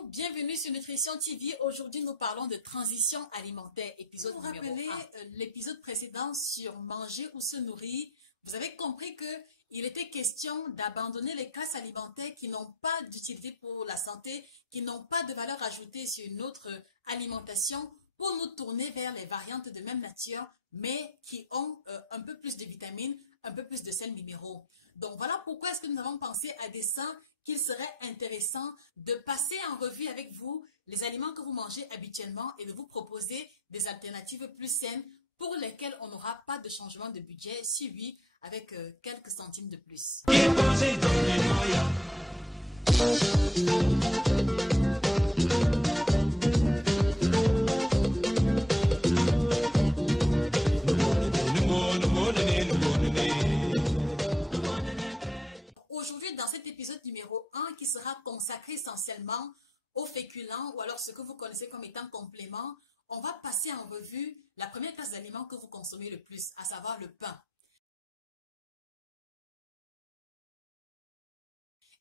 Bonjour, bienvenue sur Nutrition TV. Aujourd'hui, nous parlons de transition alimentaire, épisode numéro 1. Vous vous rappelez l'épisode précédent sur manger ou se nourrir? Vous avez compris qu'il était question d'abandonner les classes alimentaires qui n'ont pas d'utilité pour la santé, qui n'ont pas de valeur ajoutée sur notre alimentation, pour nous tourner vers les variantes de même nature, mais qui ont un peu plus de vitamines, un peu plus de sels minéraux. Donc voilà pourquoi est-ce que nous avons pensé à dessein qu'il serait intéressant de passer en revue avec vous les aliments que vous mangez habituellement et de vous proposer des alternatives plus saines pour lesquelles on n'aura pas de changement de budget, si oui, avec quelques centimes de plus. Aujourd'hui, dans cet épisode numéro 1 qui sera consacré essentiellement aux féculents ou alors ce que vous connaissez comme étant complément, on va passer en revue la première classe d'aliments que vous consommez le plus, à savoir le pain.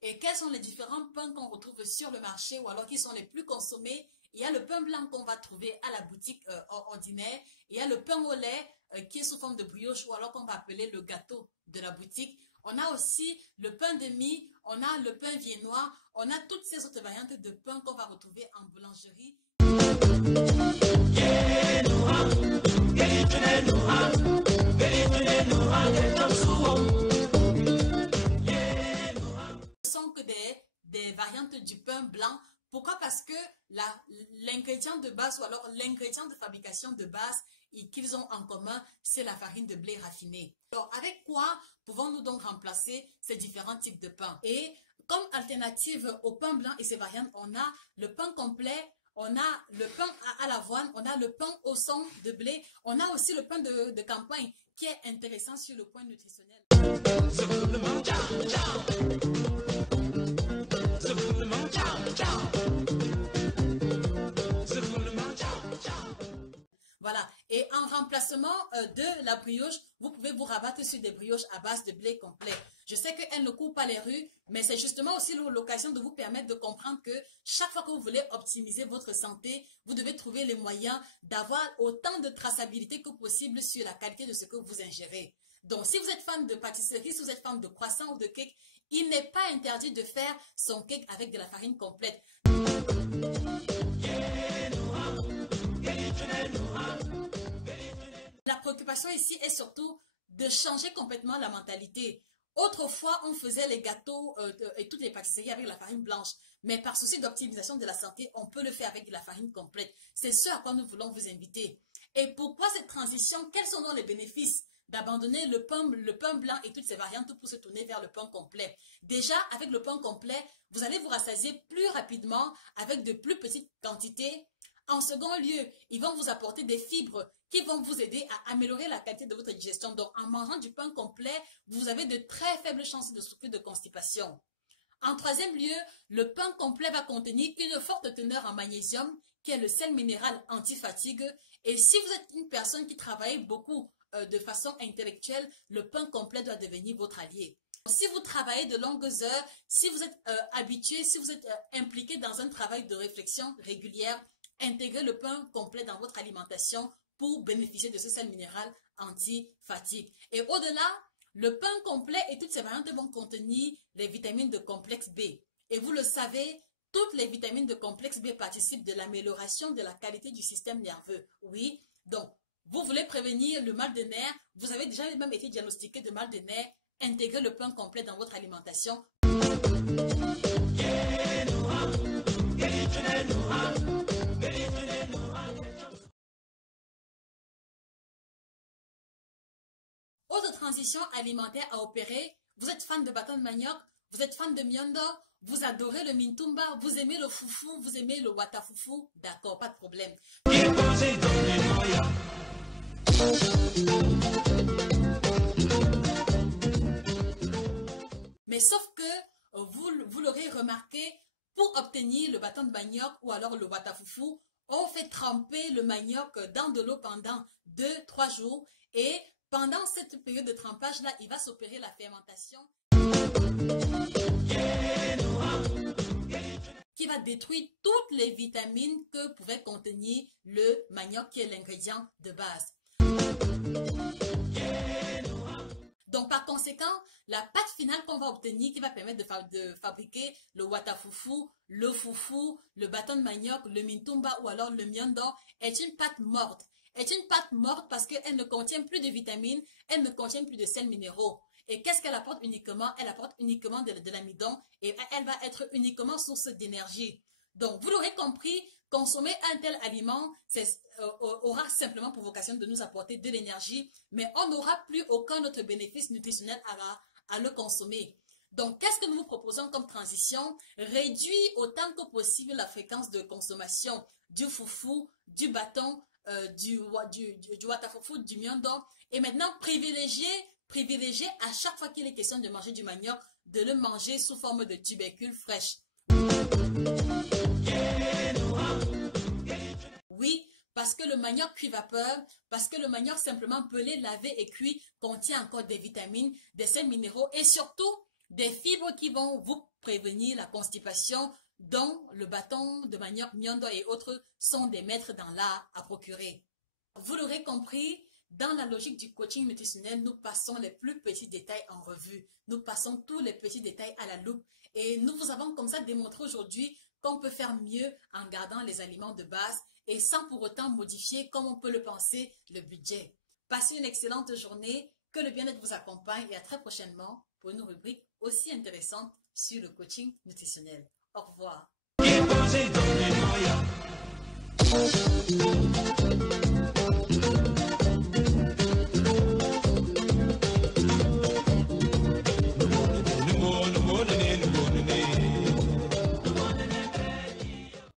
Et quels sont les différents pains qu'on retrouve sur le marché ou alors qui sont les plus consommés? Il y a le pain blanc qu'on va trouver à la boutique ordinaire. Il y a le pain au lait qui est sous forme de brioche ou alors qu'on va appeler le gâteau de la boutique. On a aussi le pain de mie, on a le pain viennois, on a toutes ces autres variantes de pain qu'on va retrouver en boulangerie. Ce sont que des variantes du pain blanc. Pourquoi? Parce que l'ingrédient de base ou alors l'ingrédient de fabrication de base qu'ils ont en commun, c'est la farine de blé raffinée. Alors, avec quoi pouvons-nous donc remplacer ces différents types de pain? Et comme alternative au pain blanc et ses variantes, on a le pain complet, on a le pain à l'avoine, on a le pain au son de blé, on a aussi le pain de campagne qui est intéressant sur le point nutritionnel. Voilà, et en remplacement de la brioche, vous pouvez vous rabattre sur des brioches à base de blé complet. Je sais qu'elles ne courent pas les rues, mais c'est justement aussi l'occasion de vous permettre de comprendre que chaque fois que vous voulez optimiser votre santé, vous devez trouver les moyens d'avoir autant de traçabilité que possible sur la qualité de ce que vous ingérez. Donc, si vous êtes fan de pâtisserie, si vous êtes fan de croissant ou de cake, il n'est pas interdit de faire son cake avec de la farine complète. La préoccupation ici est surtout de changer complètement la mentalité. Autrefois, on faisait les gâteaux et toutes les pâtisseries avec la farine blanche. Mais par souci d'optimisation de la santé, on peut le faire avec de la farine complète. C'est ce à quoi nous voulons vous inviter. Et pourquoi cette transition? Quels sont donc les bénéfices d'abandonner le pain blanc et toutes ses variantes pour se tourner vers le pain complet? Déjà, avec le pain complet, vous allez vous rassasier plus rapidement avec de plus petites quantités. En second lieu, ils vont vous apporter des fibres qui vont vous aider à améliorer la qualité de votre digestion. Donc, en mangeant du pain complet, vous avez de très faibles chances de souffrir de constipation. En troisième lieu, le pain complet va contenir une forte teneur en magnésium, qui est le sel minéral anti-fatigue. Et si vous êtes une personne qui travaille beaucoup de façon intellectuelle, le pain complet doit devenir votre allié. Si vous travaillez de longues heures, si vous êtes habitué, si vous êtes impliqué dans un travail de réflexion régulière, intégrez le pain complet dans votre alimentation pour bénéficier de ce sel minéral anti-fatigue. Et au-delà, le pain complet et toutes ces variantes vont contenir les vitamines de complexe B. Et vous le savez, toutes les vitamines de complexe B participent de l'amélioration de la qualité du système nerveux. Oui, donc, vous voulez prévenir le mal de nerfs, vous avez déjà même été diagnostiqué de mal de nerfs, intégrez le pain complet dans votre alimentation. Autre transition alimentaire à opérer, vous êtes fan de bâton de manioc, vous êtes fan de miondo, vous adorez le mintumba, vous aimez le foufou, vous aimez le watafoufou, d'accord, pas de problème. Mais sauf que, vous l'aurez remarqué, pour obtenir le bâton de manioc ou alors le watafoufou, on fait tremper le manioc dans de l'eau pendant 2-3 jours et pendant cette période de trempage-là, il va s'opérer la fermentation qui va détruire toutes les vitamines que pouvait contenir le manioc, qui est l'ingrédient de base. Donc, par conséquent, la pâte finale qu'on va obtenir, qui va permettre de fabriquer le watafufu, le fufu, le bâton de manioc, le mintumba ou alors le miondo, est une pâte morte. Est une pâte morte parce qu'elle ne contient plus de vitamines, elle ne contient plus de sels minéraux. Et qu'est-ce qu'elle apporte uniquement? Elle apporte uniquement de l'amidon et elle va être uniquement source d'énergie. Donc, vous l'aurez compris, consommer un tel aliment aura simplement pour vocation de nous apporter de l'énergie, mais on n'aura plus aucun autre bénéfice nutritionnel à le consommer. Donc, qu'est-ce que nous vous proposons comme transition? Réduire autant que possible la fréquence de consommation du foufou, du bâton, du watafufu, du miondo, et maintenant privilégier à chaque fois qu'il est question de manger du manioc, de le manger sous forme de tubercules fraîches. Oui, parce que le manioc cuit vapeur, parce que le manioc simplement pelé, lavé et cuit contient encore des vitamines, des sels minéraux et surtout des fibres qui vont vous prévenir la constipation, dont le bâton de manioc, miondo et autres sont des maîtres dans l'art à procurer. Vous l'aurez compris, dans la logique du coaching nutritionnel, nous passons les plus petits détails en revue. Nous passons tous les petits détails à la loupe. Et nous vous avons comme ça démontré aujourd'hui qu'on peut faire mieux en gardant les aliments de base et sans pour autant modifier, comme on peut le penser, le budget. Passez une excellente journée, que le bien-être vous accompagne et à très prochainement pour une rubrique aussi intéressante sur le coaching nutritionnel. Au revoir.